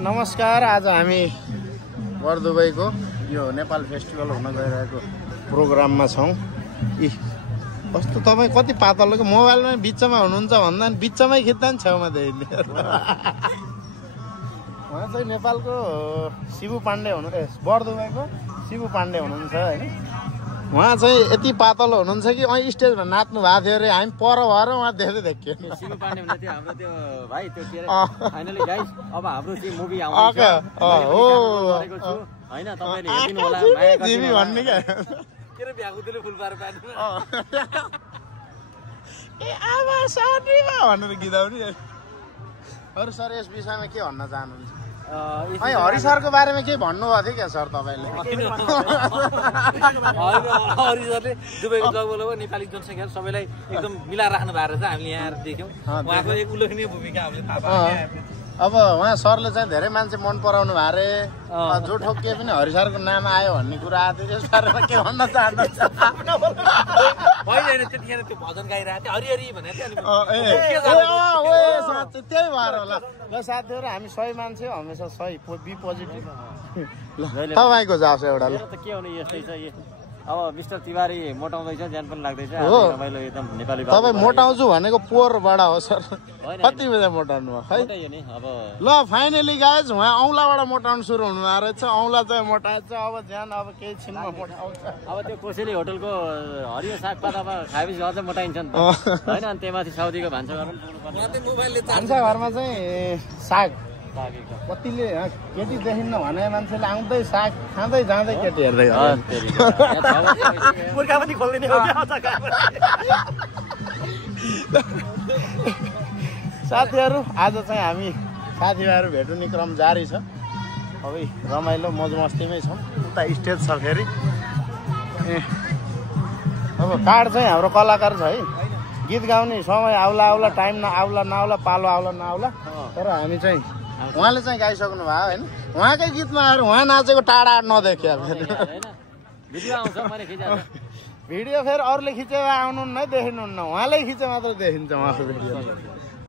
नमस्कार। आज हामी बरदुबईको यो नेपाल फेस्टिभल हुन गइरहेको प्रोग्राममा छौँ। कस्तो तपाईँ कति पातलो कि मोबाइलमा बिचमा हुनुहुन्छ भन्दा बिचमै खिच्दा नि छेउमा देखिने। उहाँ चाहिँ नेपालको शिबु पाण्डे हुनु बरदुबईको शिबु पाण्डे हुनुहुन्छ होइन। उहाँ चाहिँ यति पातलो हुनुहुन्छ कि अहिले स्टेजमा नाच्नु भएको थियो अरे, हामी पर भएर उहाँ देख्दै देखियो। शिबु पाण्डे भन्दा थियो हाम्रो त्यो भाइ त्यो के अरे फाइनली गाइस अब हाम्रो चाहिँ मुभी आउँछ हैन तपाईले हेर्दिनु होला माया जिमी भन्ने के के रे भ्यागुतले फुल पार पार्नु ए आमा साथीमा भनेर गीताउने। अरु सर यस विषयमा के भन्न चाहनुहुन्छ? अनि हरि सरको बारेमा के भन्नुभएको थियो क्या सर तपाईँले? हरि सरले दुबईको जगबोलो नेपाली जनसङ्ख्या सबैलाई एकदम मिलाएर राख्नु भएको रहेछ। हामीले यहाँ देख्यौँ उहाँको एक उल्लेखनीय भूमिका हामीले थाहा पायौँ। अब उहाँ सरले चाहिँ धेरै मान्छे मन पराउनु भयो अरे, जो ठोक्के पनि हरि सरको नाम आयो भन्ने कुरा आएको थियो। यस बारेमा के भन्न चाहनुहुन्छ? होइन त्यतिखेर त्यो भजन गाइरहेको थियो हरि हरि भनेको थियो। त्यही भएर होला। ल साथीहरू हामी सही मान्छे हो, हमेसा सही बी पोजिटिभ। तपाईँको जाओस् एउटा ल त के हुने यस्तै छ। अब मिस्टर तिवारी मोटाउँदैछ, ज्यान पनि लाग्दैछ रमाइलो एकदम नेपाली। तपाईँ मोटाउँछु भनेको पोहोरबाट हो सर, कति बजे मोटाउनु भयो खै? अब ल फाइनली गाइज उहाँ औँलाबाट मोटाउनु सुरु हुनु भएको रहेछ। औँला चाहिँ मोटाएछ, अब ज्यान अब केही छिनमा मोटाउँछ। अब त्यो कोसेली होटलको हरियो सागपात अब खाएपछि अझै मोटाइन्छ नि त होइन। अनि त्यहीमाथि साउदीको भान्साघरमा भान्साघरमा चाहिँ साग कतिले केटी देखिन्न भने मान्छेले आउँदै साग खाँदै जाँदै केटी हेर्दै पनि खोल्दैन। साथीहरू आज चाहिँ हामी साथीभाइहरू भेट्ने क्रम जारी छ। अब रमाइलो मौज मस्तीमै छौँ। उता स्टेज छ फेरि। अब कार्ड चाहिँ हाम्रो कलाकार छ है, गीत गाउने समय आउला आउला टाइम नआउला नआउला पालो आउला नआउला, तर हामी चाहिँ उहाँले चाहिँ गाइसक्नु भयो होइन। उहाँकै गीतमा आएर उहाँ नाचेको टाढा नदेख्यो। भिडियो फेरि अरूले खिचेर आउनुहुन्न है, देखिनुहुन्न, उहाँले खिचे मात्र देखिन्छ उहाँको भिडियो।